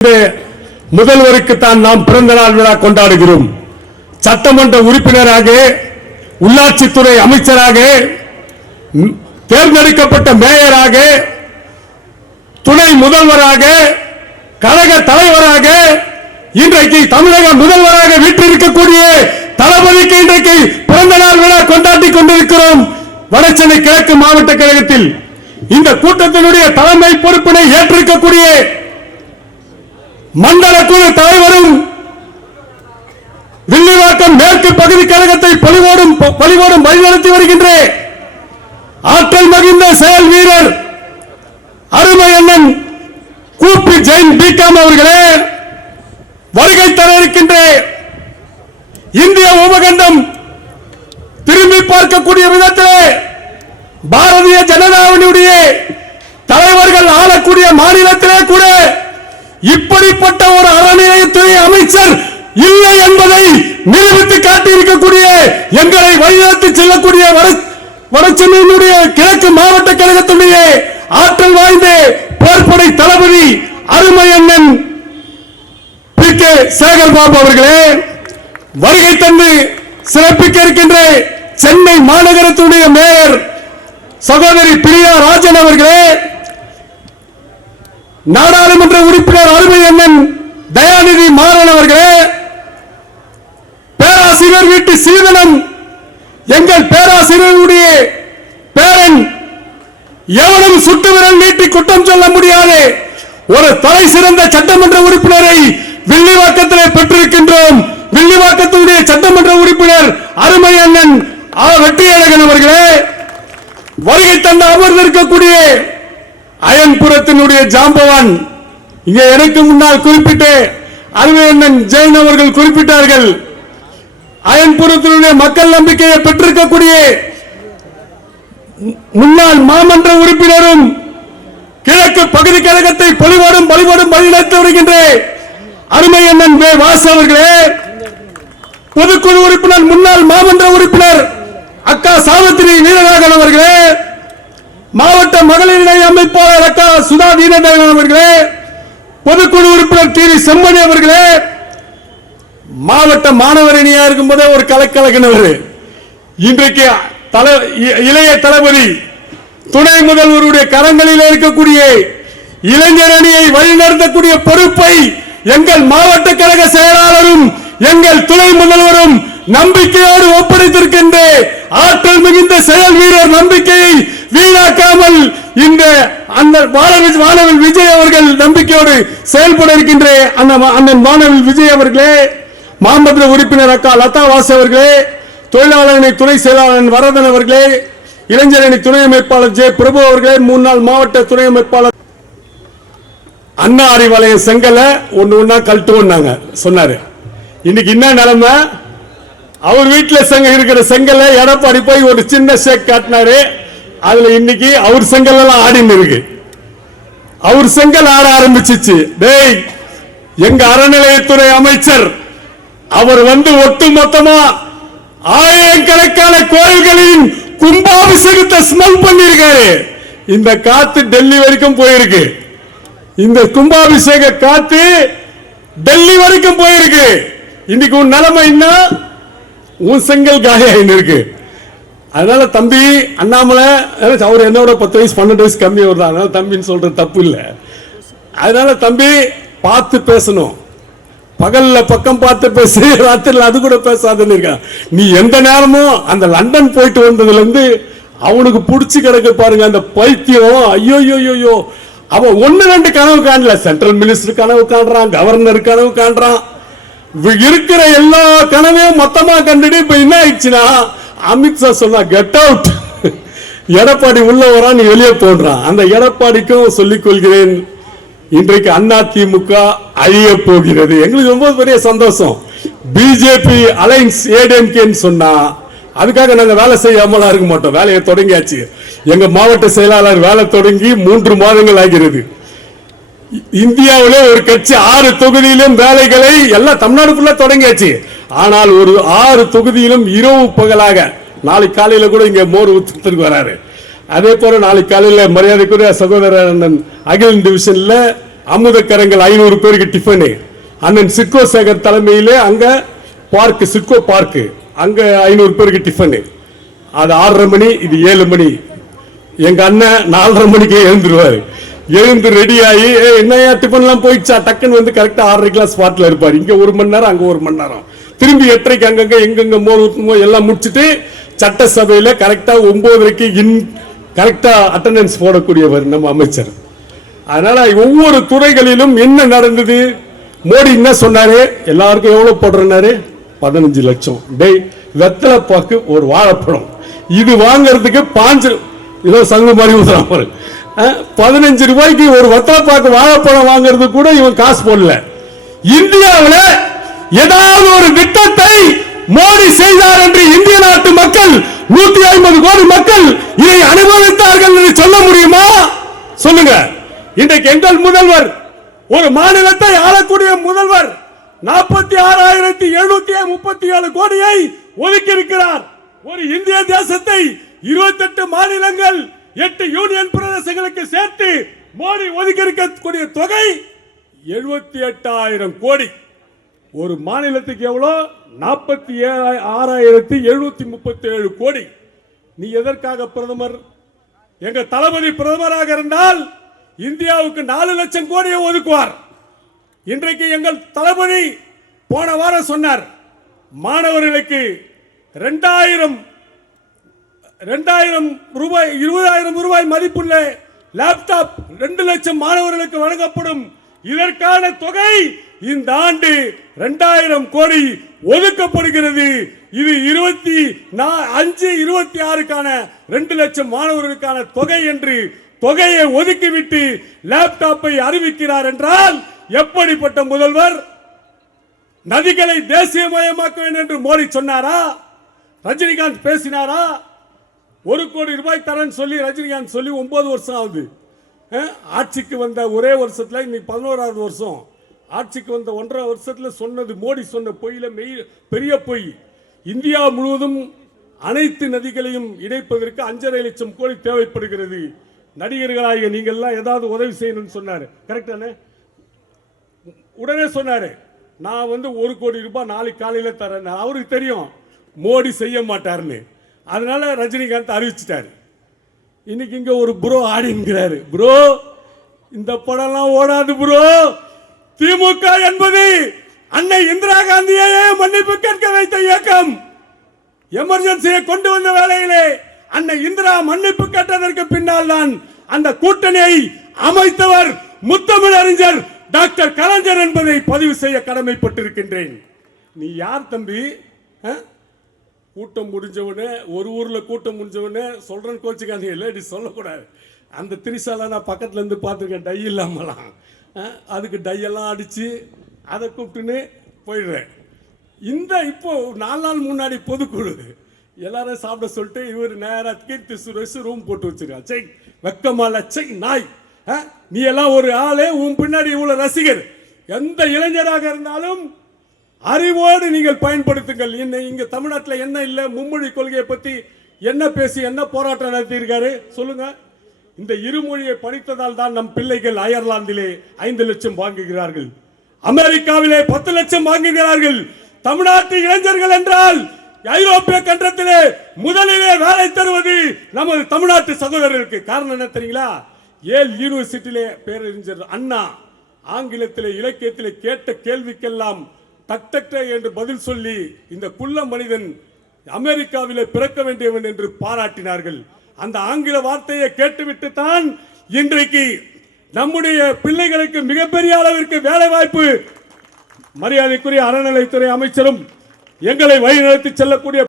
முதல்வருக்கு தான் நாம் பிறந்த நாள் விழா கொண்டாடுகிறோம். சட்டமன்ற உறுப்பினராக, உள்ளாட்சித்துறை அமைச்சராக, தேர்ந்தெடுக்கப்பட்ட மேயராக, துணை முதல்வராக, கழக தலைவராக, இன்றைக்கு தமிழக முதல்வராக வீற்றிருக்கக்கூடிய தளபதிக்கு இன்றைக்கு பிறந்த நாள் விழா கொண்டாடி கொண்டிருக்கிறோம். வடசென்னை கிழக்கு மாவட்ட கழகத்தில் இந்த கூட்டத்தினுடைய தலைமை பொறுப்பினை ஏற்றிருக்கக்கூடிய மண்டல குழு தலைவரும், வில்லிவாக்கம் மேற்கு பகுதி கழகத்தை பலிவோடும் வழிநடத்தி வருகின்ற ஆற்றல் மகிழ்ந்த செயல் வீரர் அருமை அண்ணன் கூப்பி ஜெயின் பிகாம் அவர்களே, வருகை தர இருக்கின்ற இந்திய உபகண்டம் திரும்பி பார்க்கக்கூடிய விதத்திலே பாரதிய ஜனதாவினுடைய தலைவர்கள் ஆளக்கூடிய மாநிலத்திலே கூட இப்படிப்பட்ட ஒரு அறநிலையத்துறை அமைச்சர் இல்லை என்பதை நிரூபித்து காட்டியிருக்கக்கூடிய, எங்களை வழிநடத்தி செல்லக்கூடிய வடசென்னையினுடைய கிழக்கு மாவட்ட கழகத்துடைய ஆற்றல் வாய்ந்த போர்ப்படை தளபதி அருமை அண்ணன் பி.கே. சேகர் பாபு அவர்களே, வருகை தந்து சிறப்பிக்க இருக்கின்ற சென்னை மாநகரத்துடைய மேயர் சகோதரி பிரியா ராஜன் அவர்களே, நாடாளுமன்ற உறுப்பினர் அருமை அண்ணன் தயாநிதி மாறன் அவர்களே, பேராசிரியர் வீட்டு சீதனம் எங்கள் பேராசிரியருடைய பேரன், எவனும் சுட்டு விரல் நீட்டி குற்றம் சொல்ல முடியாது ஒரு தலை சிறந்த சட்டமன்ற உறுப்பினரை வில்லிவாக்கத்திலே பெற்றிருக்கின்றோம். வில்லிவாக்கத்தினுடைய சட்டமன்ற உறுப்பினர் அருமை அண்ணன் வெற்றியழகன் அவர்களே, வருகை தந்து அமர்ந்திருக்கக்கூடிய அயன்புரத்தினுடைய ஜாம்பவான், இங்கே எனக்கு முன்னால் குறிப்பிட்ட அருமை அண்ணன் ஜெயின் அவர்கள் குறிப்பிட்டார்கள். அயன்புரத்தினுடைய மக்கள் நம்பிக்கையை பெற்றிருக்கக்கூடிய முன்னாள் மாமன்ற உறுப்பினரும் கிழக்கு பகுதி கழகத்தை பலிவோடும் வழிநடத்தி வருகின்ற அருமை அண்ணன் வே. வாசு அவர்களே, பொதுக்குழு உறுப்பினர் முன்னாள் மாமன்ற உறுப்பினர் அக்கா சாவித்திரி வீரராகவன் அவர்களே, மாவட்ட மகளிர் இணை அமைப்பாளர் அக்கா சுதா தீனதேவன் அவர்களே, பொதுக்குழு உறுப்பினர் டி. வி. செம்மணி அவர்களே, மாவட்ட மாணவர் அணியா இருக்கும் போதே ஒரு கலக்கலக்கினவர், இன்றைக்கு இளைய தளபதி துணை முதல்வருடைய கரங்களில் இருக்கக்கூடிய இளைஞர் அணியை வழிநடத்தக்கூடிய பொறுப்பை எங்கள் மாவட்ட கழக செயலாளரும் எங்கள் துணை முதல்வரும் நம்பிக்கையோடு ஒப்படைத்திருக்கின்ற ஆற்றல் மிகுந்த செயல் வீரர் நம்பிக்கையை வீணாக்காமல் இந்த வானவில் விஜய் அவர்கள் நம்பிக்கையோடு செயல்பட இருக்கின்ற அண்ணன் வானவில் விஜய் அவர்களே, மாமன்ற உறுப்பினர் அக்கா லதா வாசு அவர்களே, தொழிலாளர் அணி துணை செயலாளர் வரதன் அவர்களே, இளைஞர் அணி துணை அமைப்பாளர் ஜே. பிரபு அவர்களே, முன்னாள் மாவட்ட துணை அமைப்பாளர் அண்ணா அறிவாலய செங்கலை ஒன்னா கழட்டுவோம் சொன்னாரு. இன்னைக்கு என்ன நிலைமை, அவர் வீட்டில் இருக்கிற செங்கலை எடப்பாடி போய் ஒரு சின்ன ஷேக் காட்டினாரு. அதுல இன்னைக்கு அவர் செங்கல் எல்லாம் ஆடின்னு இருக்கு. அவர் செங்கல் ஆட ஆரம்பிச்சிச்சு. டேய், எங்க அறநிலையத்துறை அமைச்சர் அவர் ஒட்டு மொத்தமா ஆயிரக்கணக்கான கோயில்களின் கும்பாபிஷேகத்தை ஸ்மெல் பண்ணிருக்காரு. இந்த காத்து டெல்லி வரைக்கும் போயிருக்கு. இந்த கும்பாபிஷேக காத்து டெல்லி வரைக்கும் போயிருக்கு. இன்னைக்கு உன் நிலைமை என்ன, உன் செங்கல் காலியாயின்னு இருக்கு. அதனால தம்பி அண்ணாமலை, அவர் என்னோட 10 வயசு 12 வயசு கம்மி வருதான், அதனால தம்பின்னு சொல்றது தப்பு இல்லை. அதனால தம்பி பார்த்து பேசணும், பகல்ல பக்கம் பார்த்து பேசு, ராத்திரில அது கூட பேசாதுன்னு இருக்கான். நீ எந்த நேரமும் அந்த லண்டன் போயிட்டு வந்ததுல இருந்து அவனுக்கு புடிச்சு கிடக்க பாருங்க அந்த பைத்தியம். ஐயோ, அவன் 1-2 கனவு காணல, சென்ட்ரல் மினிஸ்டர் கனவு காண்றான், கவர்னர் கனவு காண்றான், இருக்கிற எல்லா கனவையும் மொத்தமா கண்டுட்டு இப்ப என்ன ஆயிடுச்சுன்னா, அமித்ஷா சொன்னா கெட் அவுட், எடப்பாடி உள்ள வரா, நீ வெளியே போடுறான். அந்த எடப்பாடிக்கும் சொல்லிக் கொள்கிறேன், இன்றைக்கு அதிமுக அழிய போகிறது. எங்களுக்கு ரொம்ப பெரிய சந்தோஷம். பிஜேபி அலைன்ஸ் ஏடிஎம்கேன்னு சொன்னா அதுக்காக நாங்க வேலை செய்யாமலா இருக்க மாட்டோம். வேலையை தொடங்கியாச்சு. எங்க மாவட்ட செயலாளர் வேலை தொடங்கி 3 மாதங்கள் ஆகிறது. இந்தியாவிலே ஒரு கட்சி 6 தொகுதியிலும் வேலைகளை எல்லாம் தமிழ்நாடு ஃபுல்லா தொடங்கியாச்சு. ஆனால் ஒரு 6 தொகுதியிலும் இரவு பகலாக, நாளைக்கு காலையில கூட இங்க மோர் ஊத்துறதுக்கு வராரு. அதே போல நாளைக்கு காலையில் மரியாதைக்குரிய சகோதரர் அகிலன் டிவிஷன்ல அமுதக்கரங்கள் 500 பேருக்கு டிஃபன். அண்ணன் சிட்கோ சேகர் தலைமையிலே அங்க பார்க், சிட்கோ பார்க், அங்க 500 பேருக்கு டிஃபன். அது 6:30 மணி, இது 7 மணி. எங்க அண்ணன் 4:30 மணிக்கு எழுந்துருவாரு. எழுந்து ரெடி ஆகி என்னையா டிஃபன் எல்லாம் போயிடுச்சா, டக்குன்னு வந்து கரெக்டா 6:30 ஸ்பாட்ல இருப்பாரு. இங்க 1 மணி நேரம், அங்க 1 மணி நேரம். திரும்பி 8:30 அங்கங்க எங்கெங்க மோதுமோ எல்லாம் முடிச்சுட்டு சட்டசபையில கரெக்டா 9:30 கரெக்டா அட்டெண்டன்ஸ் போடக்கூடியவர் நம்ம அமைச்சர். அதனால ஒவ்வொரு துறைகளிலும் என்ன நடந்தது, மோடி என்ன சொன்னாரு, எல்லாருக்கும் எவ்வளவு போடுறாரு, 15 லட்சம். டேய், வெத்தலை பாக்கு ஒரு வாழைப்பழம் இது வாங்கறதுக்கு 5 ஏதோ சங்கு மாதிரி ஊத்துறான். 15 ரூபாய்க்கு ஒரு வெத்தலை பாக்கு வாழைப்பழம் வாங்குறது கூட இவன் காசு போடல. இந்தியாவில் ஏதாவது ஒரு திட்டத்தை மோடி செய்தார் என்று இந்திய நாட்டு மக்கள் 150 கோடி மக்கள் இதை அனுபவித்தார்கள் என்று சொல்ல முடியுமா? சொல்லுங்க. இன்றைக்கு எங்கள் முதல்வர், ஒரு மாநிலத்தை ஆளக்கூடிய முதல்வர் 46,737 கோடியை ஒதுக்கி இருக்கிறார். ஒரு இந்திய தேசத்தை 28 மாநிலங்கள் 8 யூனியன் பிரதேசங்களுக்கு சேர்த்து மோடி ஒதுக்கி இருக்கக்கூடிய தொகை 78,000 கோடி. ஒரு மாநிலத்துக்கு எவ்வளவு? 46,737 கோடி. நீ எதற்காக பிரதமர்? எங்க தளபதி பிரதமராக இருந்தால் இந்தியாவுக்கு 4 லட்சம் கோடியை ஒதுக்குவார். இன்றைக்கு எங்கள் தளபதி போன வாரம் சொன்னார், மாணவர்களுக்கு 2,000 ரூபாய், 20,000 ரூபாய் மதிப்புள்ள லேப்டாப் 2 லட்சம் மாணவர்களுக்கு வழங்கப்படும். இதற்கான தொகை இந்த ஆண்டு 2,000 கோடி ஒதுக்கப்படுகிறது. இது 25-26க்கான 2 லட்சம் மாணவர்களுக்கான தொகை என்று தொகையை ஒதுக்கிவிட்டு லேப்டாப்பை அறிவிக்கிறார் என்றால் எப்படிப்பட்ட முதல்வர்? நதிகளை தேசியமயமாக்க வேண்டும் என்று மோடி சொன்னாரா? ரஜினிகாந்த் பேசினாரா? 1 கோடி ரூபாய் தரேன்னு சொல்லி ரஜினிகாந்த் சொல்லி 9 வருஷம் ஆகுது. ஆட்சிக்கு வந்த ஒரே வருஷத்துல இன்னைக்கு 11வது வருஷம். ஆட்சிக்கு வந்த 1.5 வருஷத்துல சொன்னது, மோடி சொன்ன பொய்யில பெரிய பொய். இந்தியா முழுவதும் அனைத்து நதிகளையும் இணைப்பதற்கு 5.5 லட்சம் கோடி தேவைப்படுகிறது. நடிகர்களாகிய நீங்கள் எல்லாம் ஏதாவது உதவி செய்யணும்னு சொன்னாரு. கரெக்டானே? உடனே சொன்னாரு, நான் 1 கோடி ரூபாய் நாளைக்கு காலையில தரேன். அவருக்கு தெரியும் மோடி செய்ய மாட்டார்னு. அதனால ரஜினிகாந்த் அறிவிச்சிட்டாரு. இன்னைக்கு இங்க ஒரு ப்ரோ ஆடிங்கிறாரு. ப்ரோ, இந்த படம்லாம் ஓடாது ப்ரோ. திமுக என்பது அன்னை இந்திரா காந்தியையே மன்னிப்பு கேட்க வைத்த இயக்கம். எமர்ஜென்சியை கொண்டு வந்த வேளையிலே அன்னை இந்திரா மன்னிப்பு கேட்டதற்கு பின்னால் தான் அந்த கூட்டணியை அமைத்தவர் முத்தமிழறிஞர் டாக்டர் கலைஞர் என்பதை பதிவு செய்ய கடமைப்பட்டிருக்கின்றேன். நீ யார் தம்பி? கூட்டம் முடிஞ்சவனே, ஒரு ஊர்ல கூட்டம் முடிஞ்சவனே சொல்றேன்னு கோச்சுக்காங்க. லேடி சொல்லக்கூடாது. அந்த திரிசால நான் பக்கத்துல இருந்து பார்த்துருக்கேன், டை இல்லாமலாம். அதுக்கு டையெல்லாம் அடிச்சு அதை கூப்பிட்டுன்னு போயிடுறேன். இந்த இப்போ 4 நாள் முன்னாடி பொதுக்குழு எல்லாரும் சாப்பிட சொல்லிட்டு இவர் நேரா கீர்த்தி சுரேஷ் ரூம் போட்டு வச்சிருக்கான். செய் வெக்கமால, செய் நாய், நீ எல்லாம் ஒரு ஆளே, உன் பின்னாடி இவ்வளவு ரசிகர். எந்த இளைஞராக இருந்தாலும் அறிவோடு நீங்கள் பயன்படுத்துங்கள். இங்க தமிழ்நாட்டில் என்ன இல்லை, மும்மொழி கொள்கையை பத்தி என்ன பேசி என்ன போராட்டம் நடத்தி இருக்காரு சொல்லுங்க. இந்த இருமொழியை படித்ததால் தான் நம் பிள்ளைகள் அயர்லாந்திலே 5 லட்சம் வாங்குகிறார்கள், அமெரிக்காவிலே 10 லட்சம் வாங்குகிறார்கள். தமிழ்நாட்டு இளைஞர்கள் என்றால் ஐரோப்பிய கண்டத்திலே முதலிலே வேலை தருவது நமது தமிழ்நாட்டு சகோதரர்களுக்கு. காரணம் என்ன தெரியுங்களா? ஏல் யூனிவர்சிட்டியிலே பேரறிஞர் அண்ணா ஆங்கிலத்திலே இலக்கியத்திலே கேட்ட கேள்விக்கெல்லாம் டக் என்று பதில் சொல்லி இந்த குள்ள மனிதன் அமெரிக்காவிலே பிறக்க வேண்டியவன் என்று பாராட்டினார்கள். அந்த ஆங்கில வார்த்தையை கேட்டுவிட்டு தான் இன்றைக்கு நம்முடைய பிள்ளைகளுக்கு மிகப்பெரிய அளவிற்கு வேலை வாய்ப்பு. மரியாதைக்குரிய அறநிலைத்துறை அமைச்சரும் எங்களை வழிநடத்தி செல்லக்கூடிய